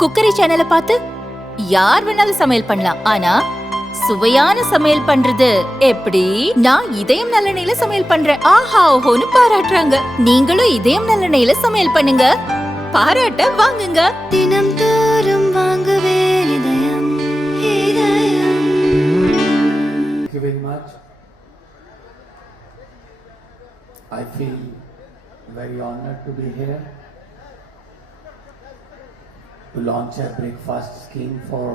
குக்கரி சேனலை பார்த்து யார் வேணாலும் சமையல் பண்ணலாம். ஆனா சுவையான சமையல் பண்றது எப்படி? நான் இதயம் நல்லெண்ணெயில சமையல் பண்றேன். ஆஹா ஓஹோன்னு பாராட்டுறாங்க. நீங்களும் இதயம் நல்லெண்ணெயில சமையல் பண்ணுங்க, பாராட்ட வாங்குங்க. தினம் தோறும் வாங்குவே இதயம் இதயம். Thank you very much. I feel very honored to be here to launch a breakfast scheme for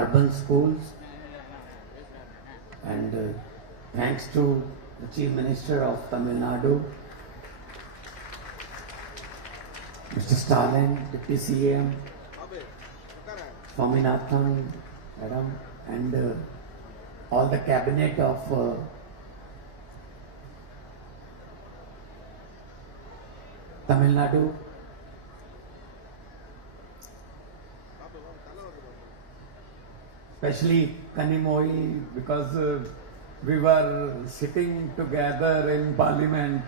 urban schools, and thanks to the Chief Minister of Tamil Nadu, Mr. Stalin, Deputy CM, Swaminathan, Madam, and all the cabinet of Tamil Nadu. Especially Kanimoyi, because we were sitting together in Parliament.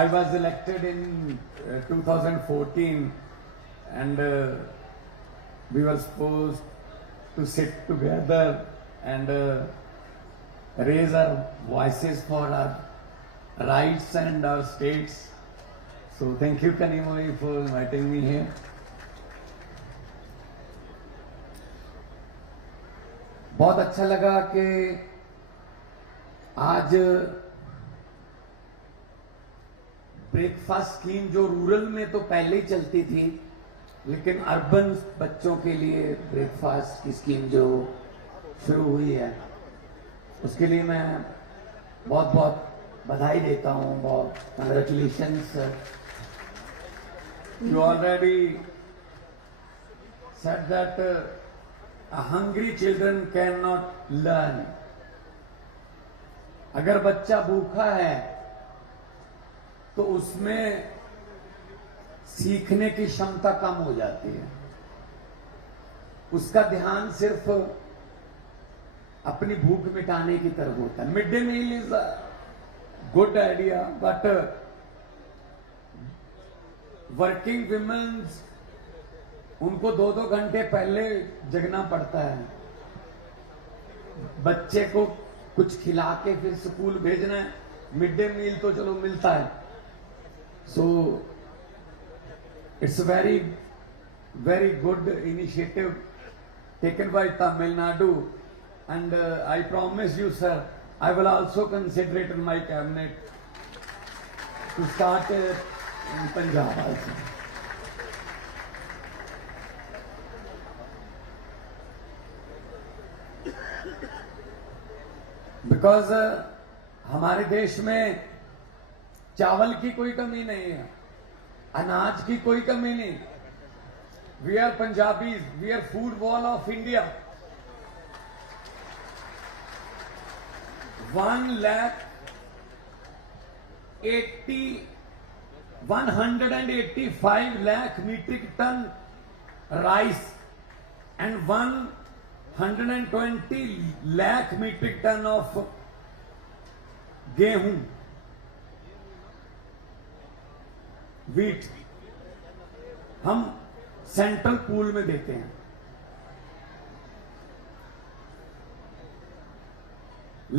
I was elected in 2014, and we were supposed to sit together and raise our voices for our rights and our states. So thank you, Kanimoyi, for inviting me here. बहुत अच्छा लगा कि आज breakfast scheme जो रूरल में तो पहले ही चलती थी, लेकिन अर्बन बच्चों के लिए ब्रेकफास्ट की स्कीम जो शुरू हुई है, उसके लिए मैं बहुत बहुत बधाई देता हूं. बहुत congratulations. You already said that hungry children cannot learn. अगर बच्चा भूखा है तो उसमें सीखने की क्षमता कम हो जाती है. उसका ध्यान सिर्फ अपनी भूख मिटाने की तरफ होता है. Mid day meal is a good idea, but working womens, उनको 2-2 घंटे पहले जगना पड़ता है. बच्चे को कुछ खिला के फिर स्कूल भेजना है. मिड डे मील तो चलो मिलता है. So it's very very good initiative taken by Tamil Nadu, and I promise you sir, I will also consider it in my cabinet to start in Punjab also. Because हमारे देश में चावल की कोई कमी नहीं है, अनाज की कोई कमी नहीं. We are Punjabis, we are food wall of India. 185 lakh metric ton rice and 120 lakh metric ton of गेहूं, wheat हम सेंट्रल पूल में देते हैं.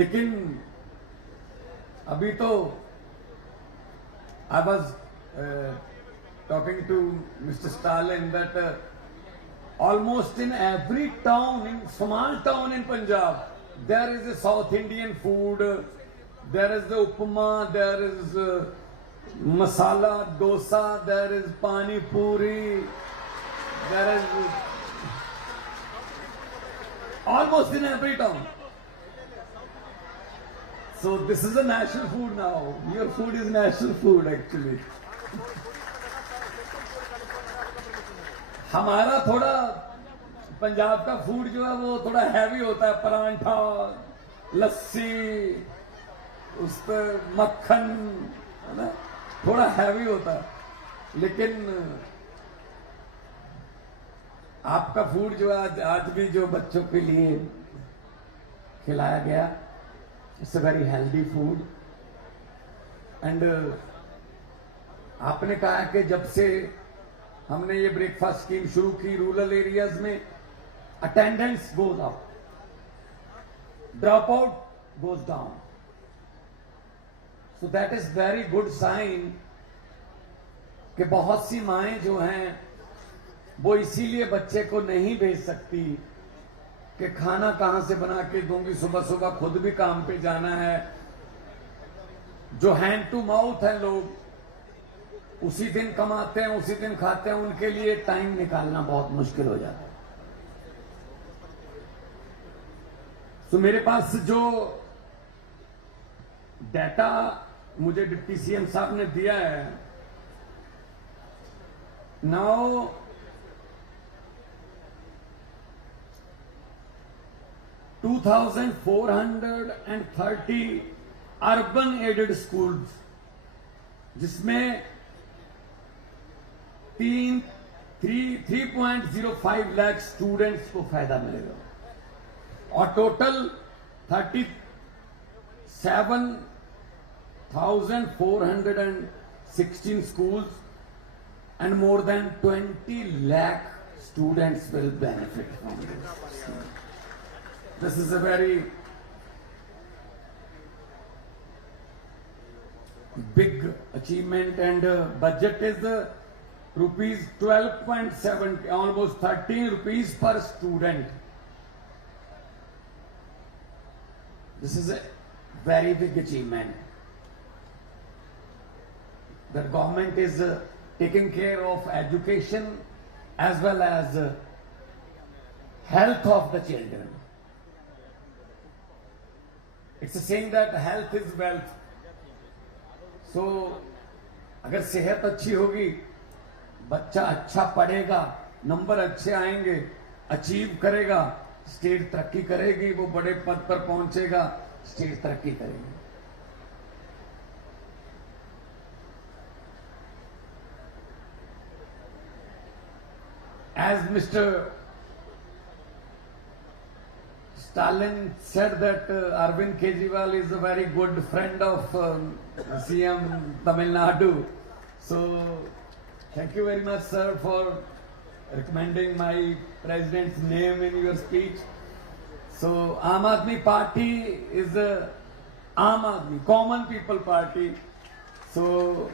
लेकिन अभी तो I was talking to mister Stalin that almost in every town, in small town in Punjab, there is a South Indian food. There is the upma, there is masala dosa, there is pani puri, there is almost in every town. So this is a national food now. Your food is national food actually. हमारा थोड़ा पंजाब का फूड जो है वो थोड़ा हैवी होता है. परांठा, लस्सी, उस पर मक्खन, है ना, थोड़ा हैवी होता है. लेकिन आपका फूड जो आज भी जो बच्चों के लिए खिलाया गया, it's a very healthy food. And आपने कहा कि जब से हमने ये ब्रेकफास्ट स्कीम शुरू की रूरल एरियाज में. Attendance goes up, drop out goes down. So that is very good sign कि बहुत सी माएं जो हैं वो इसीलिए बच्चे को नहीं भेज सकती कि खाना कहां से बना के दूंगी, सुबह सुबह खुद भी काम पे जाना है. जो हैंड टू माउथ है, लोग उसी दिन कमाते हैं उसी दिन खाते हैं, उनके लिए टाइम निकालना बहुत मुश्किल हो जाता है. तो मेरे पास जो डाटा मुझे डिप्टी सीएम साहब ने दिया है, नाउ 2430 अर्बन एडेड स्कूल्स, जिसमें 3.05 लाख स्टूडेंट्स को फायदा मिलेगा, और टोटल 37,416 schools and more than 20 lakh students will benefit from this. This is a very big achievement, and budget is rupees 12.7, almost 13 rupees per student. This is a very big achievement. The government is taking care of education as well as health of the children. It's a saying that health is wealth. So, अगर सेहत अच्छी होगी, बच्चा अच्छा पढ़ेगा, नंबर अच्छे आएंगे, अचीव करेगा, स्टेट तरक्की करेगी, वो बड़े पद पर पहुंचेगा, स्टेट तरक्की करेगी. As Mr. Stalin said that Arvind Kejriwal is a very good friend of CM Tamil Nadu. So, thank you very much, sir, for recommending my president's name in your speech. So, Aam Aadmi Party is a Aam Aadmi, common people party. So,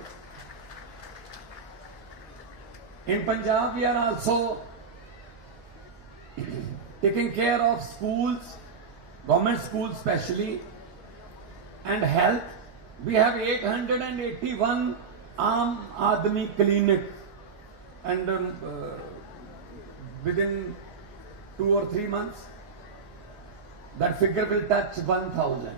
in Punjab, we are also taking care of schools, government schools especially, and health. We have 881 Aam Aadmi clinic, and within 2 or 3 months, that figure will touch 1,000.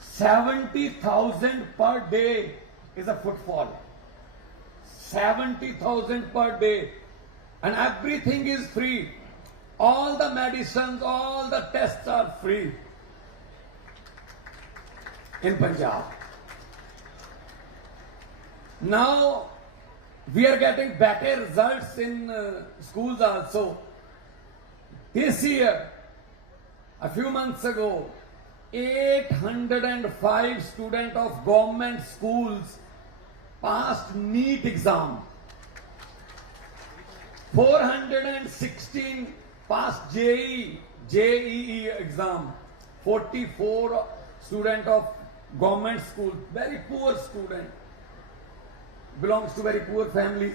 70,000 per day is a footfall. 70,000 per day, and everything is free. All the medicines, all the tests are free in Punjab. Now we are getting better results in schools also. This year, a few months ago, 805 students of government schools passed NEET exam. 416 passed JEE exam. 44 students of government school, very poor student, belongs to very poor families.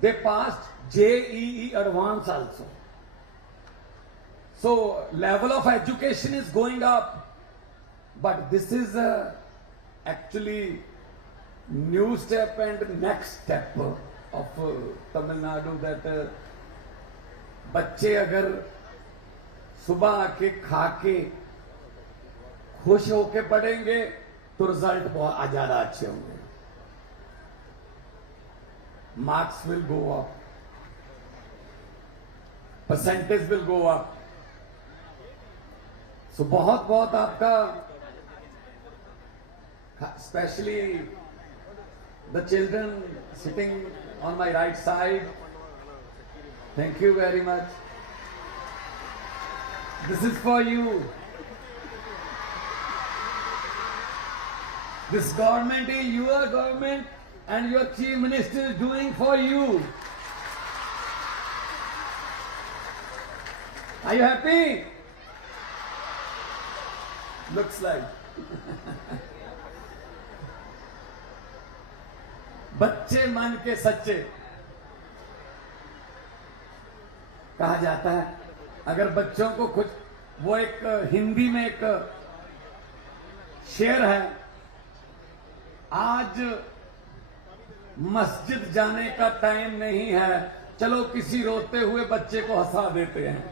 They passed JEE advance also. So level of education is going up, but this is actually new step and next step of Tamil Nadu, that बच्चे अगर सुबह आके खा के खुश होके पढ़ेंगे तो रिजल्ट बहुत ज्यादा अच्छे होंगे. Marks will go up, percentage will go up. So बहुत बहुत आपका, specially the children sitting on my right side, thank you very much. This is for you. This government is your government. and your chief minister is doing for you. Are you happy? Looks like. बच्चे मन के सच्चे कहा जाता है। अगर बच्चों को कुछ, वो एक हिंदी में एक शेर है, आज मस्जिद जाने का टाइम नहीं है, चलो किसी रोते हुए बच्चे को हंसा देते हैं।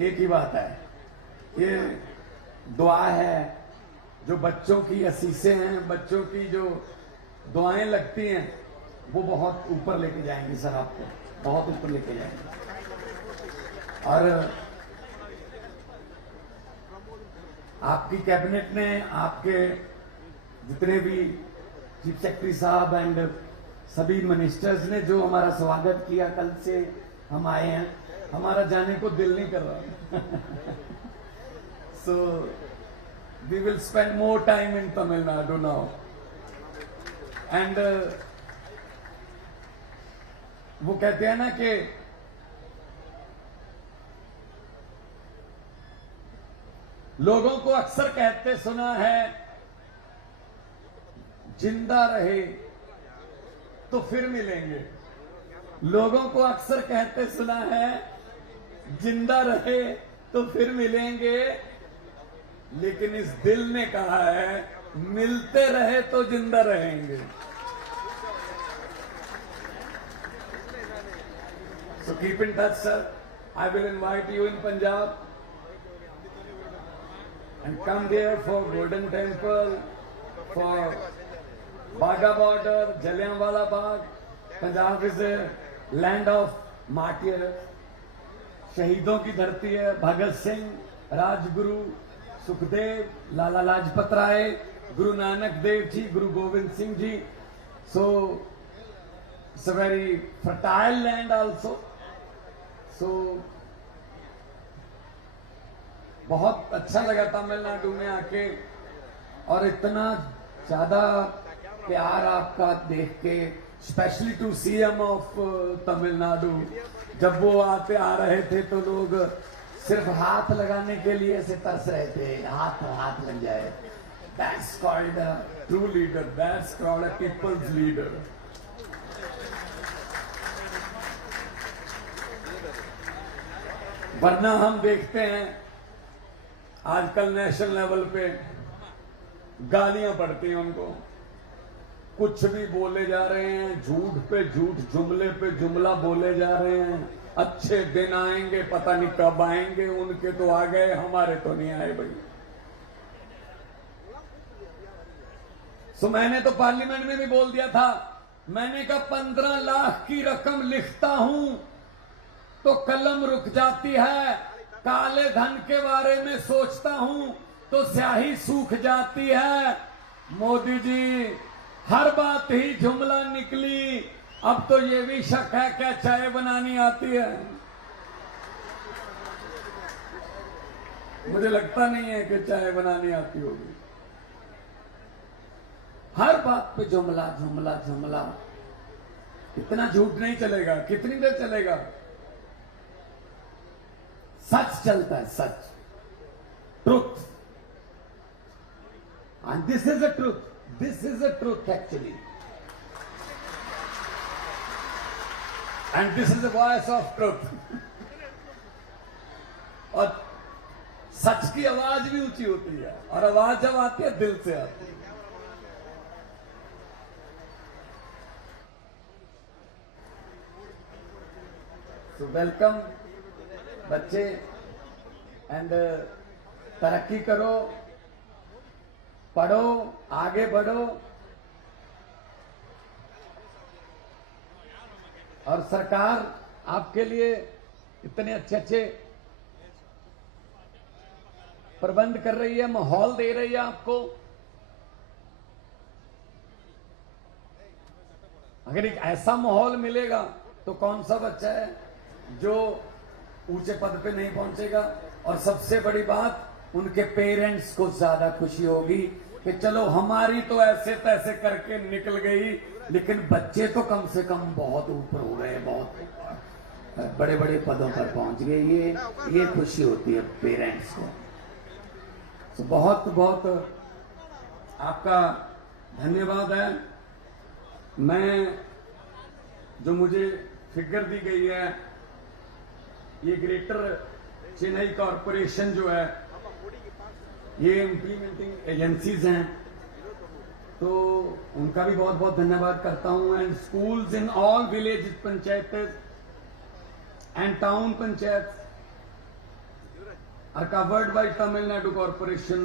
एक ही बात है, ये दुआ है, जो बच्चों की असीसें हैं, बच्चों की जो दुआएं लगती हैं, वो बहुत ऊपर लेके जाएंगे सर, आपको बहुत ऊपर लेके जाएंगे। और आपकी कैबिनेट ने, आपके जितने भी चीफ सेक्रेटरी साहब एंड सभी मिनिस्टर्स ने जो हमारा स्वागत किया, कल से हम आए हैं, हमारा जाने को दिल नहीं कर रहा। So we will spend more time in Tamil Nadu now and वो कहते हैं ना कि लोगों को अक्सर कहते सुना है, जिंदा रहे तो फिर मिलेंगे। लोगों को अक्सर कहते सुना है, जिंदा रहे तो फिर मिलेंगे, लेकिन इस दिल ने कहा है, मिलते रहे तो जिंदा रहेंगे। So keep in touch, sir. I will invite you in Punjab and come there for Golden Temple, for Bagha border, Jallianwala Bagh. Punjab is a land of martyrs. शहीदों की धरती है। भगत सिंह, राजगुरु, सुखदेव, लाला लाजपत राय, गुरु नानक देव जी, गुरु गोविंद सिंह ji. So it's a very fertile land also. So बहुत अच्छा लगा तमिलनाडु में आके, और इतना ज्यादा प्यार आपका देख के, specially to CM of Tamil Nadu. जब वो आते आ रहे थे तो लोग सिर्फ हाथ लगाने के लिए ऐसे तरस रहे थे, हाथ लग जाए। That's called a true leader. That's called a people's leader. वरना हम देखते हैं आजकल नेशनल लेवल पे गालियां पड़ती हैं उनको, कुछ भी बोले जा रहे हैं, झूठ पे झूठ, जुमले पे जुमला बोले जा रहे हैं। अच्छे दिन आएंगे, पता नहीं कब आएंगे, उनके तो आ गए, हमारे तो नहीं आए भाई। सो मैंने तो पार्लियामेंट में भी बोल दिया था, मैंने कहा 15 लाख की रकम लिखता हूं तो कलम रुक जाती है, काले धन के बारे में सोचता हूं तो स्याही सूख जाती है। मोदी जी, हर बात ही जुमला निकली, अब तो ये भी शक है क्या चाय बनानी आती है। मुझे लगता नहीं है कि चाय बनानी आती होगी। हर बात पे जुमला जुमला जुमला, इतना झूठ नहीं चलेगा। कितनी देर चलेगा? सच चलता है, सच, truth, and this is a truth, this is a truth actually, and this is the voice of truth. और सच की आवाज भी ऊंची होती है, और आवाज जब आती है दिल से आती है। So welcome बच्चे, एंड तरक्की करो, पढ़ो, आगे बढ़ो, और सरकार आपके लिए इतने अच्छे अच्छे प्रबंध कर रही है, माहौल दे रही है आपको। अगर एक ऐसा माहौल मिलेगा तो कौन सा बच्चा है जो ऊंचे पद पे नहीं पहुंचेगा। और सबसे बड़ी बात, उनके पेरेंट्स को ज्यादा खुशी होगी कि चलो हमारी तो ऐसे तैसे करके निकल गई, लेकिन बच्चे तो कम से कम बहुत ऊपर हो गए, बहुत बड़े बड़े पदों पर पहुंच गए। ये खुशी होती है पेरेंट्स को। तो बहुत बहुत आपका धन्यवाद है। मैं जो मुझे फिगर दी गई है, ये ग्रेटर चेन्नई कॉरपोरेशन जो है, ये इम्प्लीमेंटिंग एजेंसीज हैं, तो उनका भी बहुत बहुत धन्यवाद करता हूं। And schools in all village panchayat and town panchayat are covered by Tamil Nadu Corporation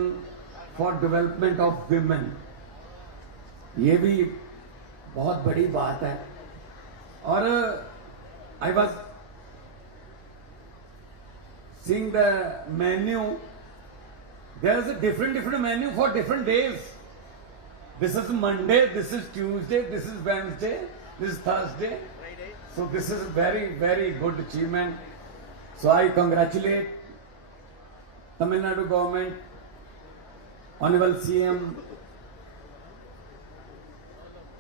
for Development of Women। ये भी बहुत बड़ी बात है। और I was seeing the menu, there is a different menu for different days। This is Monday, this is Tuesday, this is Wednesday, this is Thursday, so this is a very good achievement। So I congratulate Tamil Nadu government, Honorable CM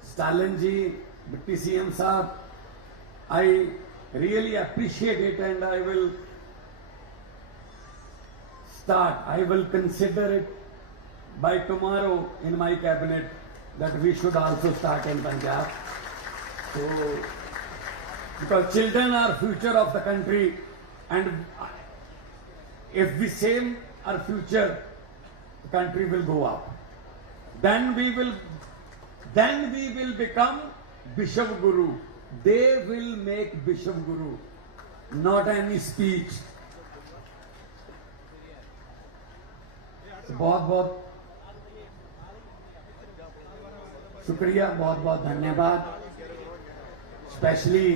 Stalin ji, Deputy CM Saab, I really appreciate it, and I will consider it by tomorrow in my cabinet that we should also start in Punjab. So, because children are future of the country, and if we save our future, the country will go up. Then we will become Bishop Guru. They will make Bishop Guru, not any speech। बहुत बहुत शुक्रिया, बहुत बहुत धन्यवाद। स्पेशली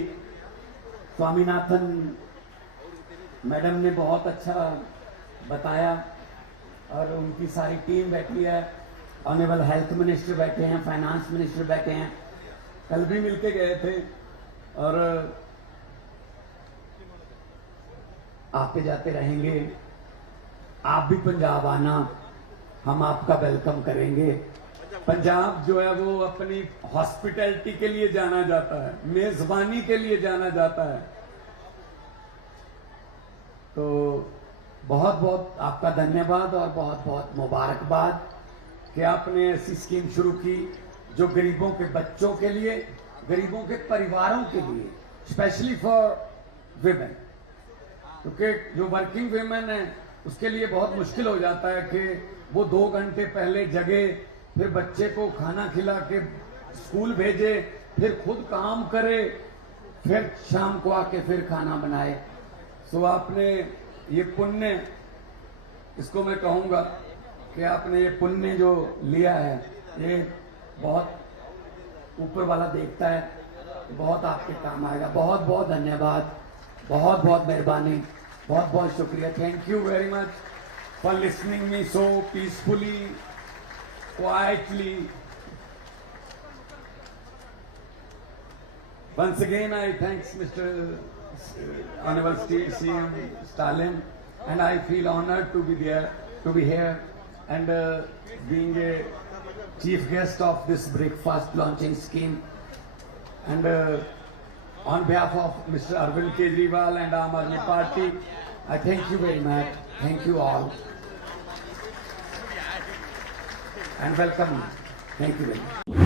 स्वामीनाथन मैडम ने बहुत अच्छा बताया, और उनकी सारी टीम बैठी है। ऑनरेबल हेल्थ मिनिस्टर बैठे हैं, फाइनेंस मिनिस्टर बैठे हैं, कल भी मिलके गए थे। और आते जाते रहेंगे। आप भी पंजाब आना, हम आपका वेलकम करेंगे। पंजाब जो है वो अपनी हॉस्पिटैलिटी के लिए जाना जाता है, मेजबानी के लिए जाना जाता है। तो बहुत बहुत आपका धन्यवाद और बहुत बहुत मुबारकबाद कि आपने ऐसी स्कीम शुरू की जो गरीबों के बच्चों के लिए, गरीबों के परिवारों के लिए, स्पेशली फॉर विमेन। क्योंकि जो वर्किंग विमेन है उसके लिए बहुत मुश्किल हो जाता है कि वो 2 घंटे पहले जगे, फिर बच्चे को खाना खिला के स्कूल भेजे, फिर खुद काम करे, फिर शाम को आके फिर खाना बनाए। सो आपने ये पुण्य, इसको मैं कहूंगा कि आपने ये पुण्य जो लिया है, ये बहुत ऊपर वाला देखता है, बहुत आपके काम आएगा। बहुत बहुत धन्यवाद, बहुत बहुत मेहरबानी, बहुत बहुत शुक्रिया। Thank you very much for listening me so peacefully, quietly. Once again, I thank Mr. Honorable CM Stalin, and I feel honored to be here, and being a chief guest of this breakfast launching scheme. And on behalf of Mr. Arvind Kejriwal and Aam Aadmi Party, I thank you very much. Thank you all, and welcome. Thank you very much.